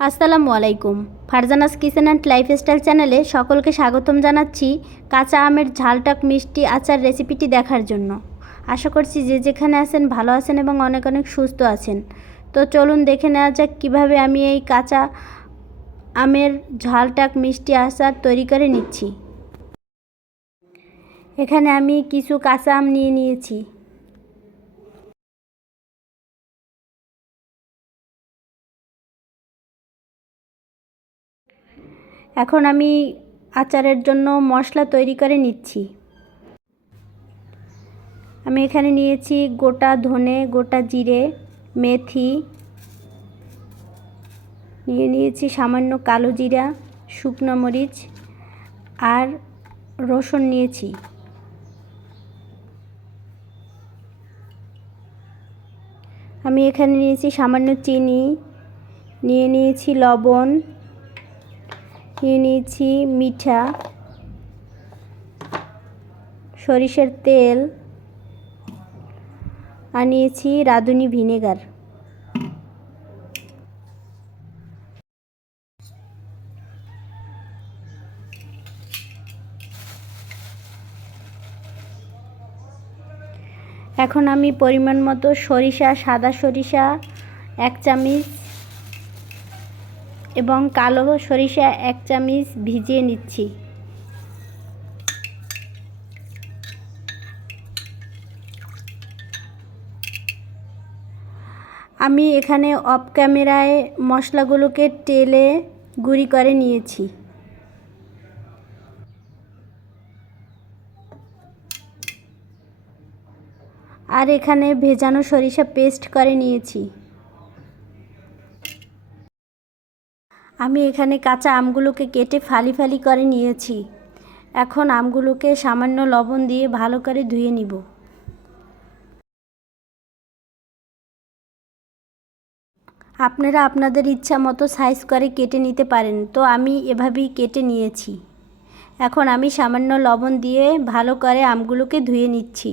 আসসালামু আলাইকুম। Farzana's kitchen and lifestyle চ্যানেলে সকলকে স্বাগতম জানাচ্ছি কাঁচা আমের ঝালটক মিষ্টি আচার রেসিপিটি দেখার জন্য। আশা করছি যে যেখানে আছেন ভালো আছেন এবং অনেক অনেক সুস্থ আছেন। তো চলুন দেখে নেওয়া যাক কীভাবে আমি এই কাঁচা আমের ঝালটক মিষ্টি আচার তৈরি করে নিচ্ছি। এখানে আমি কিছু কাঁচা আম নিয়ে নিয়েছি। এখন আমি আচারের জন্য মশলা তৈরি করে নিচ্ছি। আমি এখানে নিয়েছি গোটা ধনে, গোটা জিরে, মেথি, নিয়েছি সামান্য কালো জিরা, শুকনো মরিচ আর রসুন নিয়েছি। আমি এখানে নিয়েছি সামান্য চিনি, নিয়েছি লবণ, নিয়েছি মিঠা, সরিষার তেল আর নিয়েছি রাঁধুনি ভিনেগার। এখন আমি পরিমাণ মতো সরিষা, সাদা সরিষা 1 চামচ এবং কালো সরিষা 1 চামচ ভিজিয়ে নিচ্ছি। আমি এখানে অফ ক্যামেরায় মশলাগুলোকে তেলে গুঁড়ি করে নিয়েছি। আর এখানে ভেজানো সরিষা পেস্ট করে নিয়েছি। আমি এখানে কাঁচা আমগুলোকে কেটে ফালি ফালি করে নিয়েছি। এখন আমগুলোকে সামান্য লবণ দিয়ে ভালো করে ধুয়ে নিব। আপনারা আপনাদের ইচ্ছা মতো সাইজ করে কেটে নিতে পারেন, তো আমি এভাবেই কেটে নিয়েছি। এখন আমি সামান্য লবণ দিয়ে ভালো করে আমগুলোকে ধুয়ে নিচ্ছি।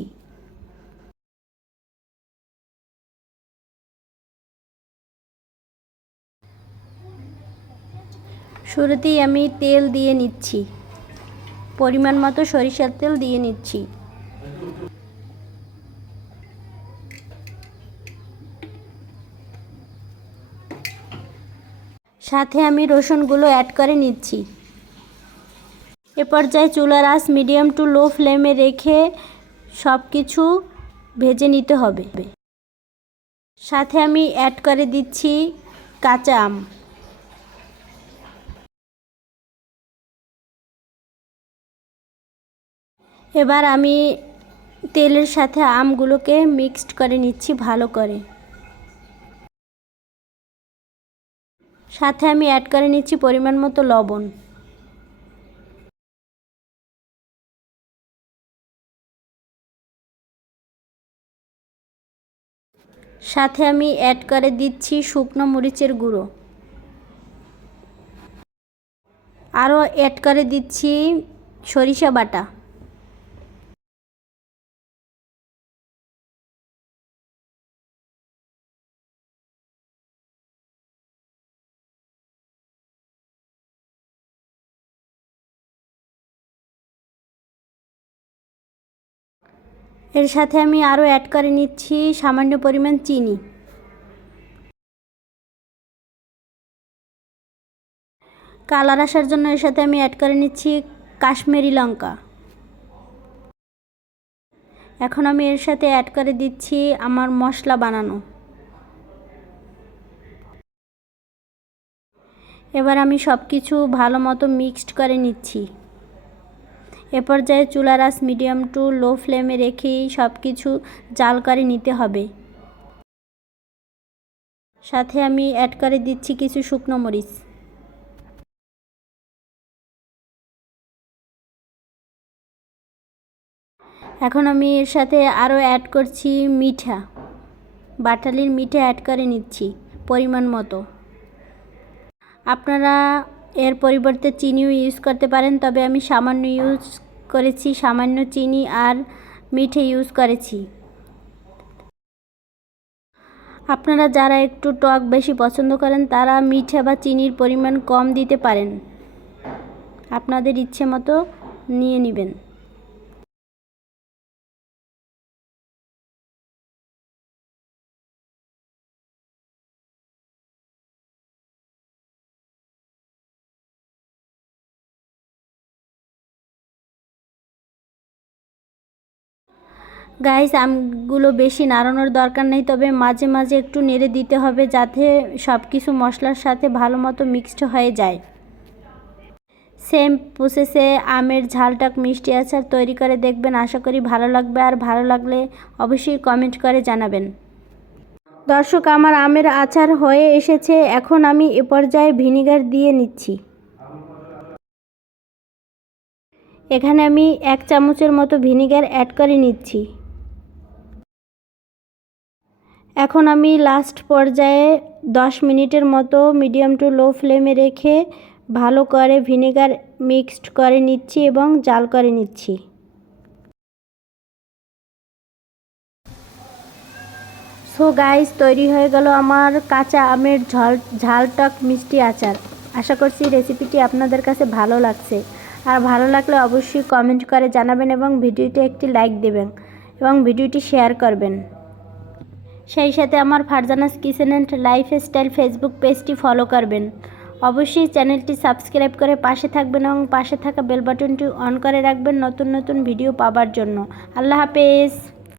শুরুতেই আমি তেল দিয়ে নিচ্ছি, পরিমাণ মতো সরিষার তেল দিয়ে নিচ্ছি। সাথে আমি রসুনগুলো অ্যাড করে নিচ্ছি। এ পর্যায়ে চুলার আঁচ মিডিয়াম টু লো ফ্লেমে রেখে সব কিছু ভেজে নিতে হবে। সাথে আমি অ্যাড করে দিচ্ছি কাঁচা আম। এবার আমি তেলের সাথে আমগুলোকে মিক্সড করে নিচ্ছি ভালো করে। সাথে আমি অ্যাড করে নিচ্ছি পরিমাণ মতো লবণ। সাথে আমি অ্যাড করে দিচ্ছি শুকনো মরিচের গুঁড়ো। আরও অ্যাড করে দিচ্ছি সরিষা বাটা। এর সাথে আমি আরও অ্যাড করে নিচ্ছি সামান্য পরিমাণ চিনি। কালার আসার জন্য এর সাথে আমি অ্যাড করে নিচ্ছি কাশ্মীরি লঙ্কা। এখন আমি এর সাথে অ্যাড করে দিচ্ছি আমার মশলা বানানো। এবার আমি সব কিছু ভালো মতো মিক্সড করে নিচ্ছি। এ পর্যায়ে চুলার আঁচ মিডিয়াম টু লো ফ্লেমে রেখেই সব কিছু জাল করে নিতে হবে। সাথে আমি অ্যাড করে দিচ্ছি কিছু শুকনো মরিচ। এখন আমি এর সাথে আরও অ্যাড করছি মিঠা, বাটালির মিঠা অ্যাড করে নিচ্ছি পরিমাণ মতো। আপনারা এর পরিবর্তে চিনিও ইউজ করতে পারেন, তবে আমি সামান্য ইউজ করেছি, সামান্য চিনি আর মিঠে ইউজ করেছি। আপনারা যারা একটু টক বেশি পছন্দ করেন তারা মিঠা বা চিনির পরিমাণ কম দিতে পারেন, আপনাদের ইচ্ছে মতো নিয়ে নেবেন। গাইস, আমগুলো বেশি নাড়ানোর দরকার নেই, তবে মাঝে মাঝে একটু নেড়ে দিতে হবে যাতে সব কিছু মশলার সাথে ভালো মতো মিক্সড হয়ে যায়। সেম প্রসেসে আমের ঝালটক মিষ্টি আচার তৈরি করে দেখবেন, আশা করি ভালো লাগবে। আর ভালো লাগলে অবশ্যই কমেন্ট করে জানাবেন। দর্শক, আমার আমের আচার হয়ে এসেছে, এখন আমি এ পর্যায়ে ভিনিগার দিয়ে নিচ্ছি। এখানে আমি 1 চামচের মতো ভিনিগার অ্যাড করে নিচ্ছি। এখন আমি লাস্ট পর্যায়ে 10 মিনিটের মতো মিডিয়াম টু লো ফ্লেমে রেখে ভালো করে ভিনেগার মিক্সড করে নিচ্ছি এবং জাল করে নিচ্ছি। সো গাইস, তৈরি হয়ে গেল আমার কাঁচা আমের ঝালটক মিষ্টি আচার। আশা করছি রেসিপিটি আপনাদের কাছে ভালো লাগছে। আর ভালো লাগলে অবশ্যই কমেন্ট করে জানাবেন এবং ভিডিওটি একটি লাইক দেবেন এবং ভিডিওটি শেয়ার করবেন। সেই সাথে আমার Farzana's kitchen and lifestyle Facebook পেজটি ফলো করবেন। অবশ্যই চ্যানেলটি সাবস্ক্রাইব করে পাশে থাকবেন এবং পাশে থাকা বেল বাটনটি অন করে রাখবেন নতুন নতুন ভিডিও পাওয়ার জন্য। আল্লাহ হাফেজ।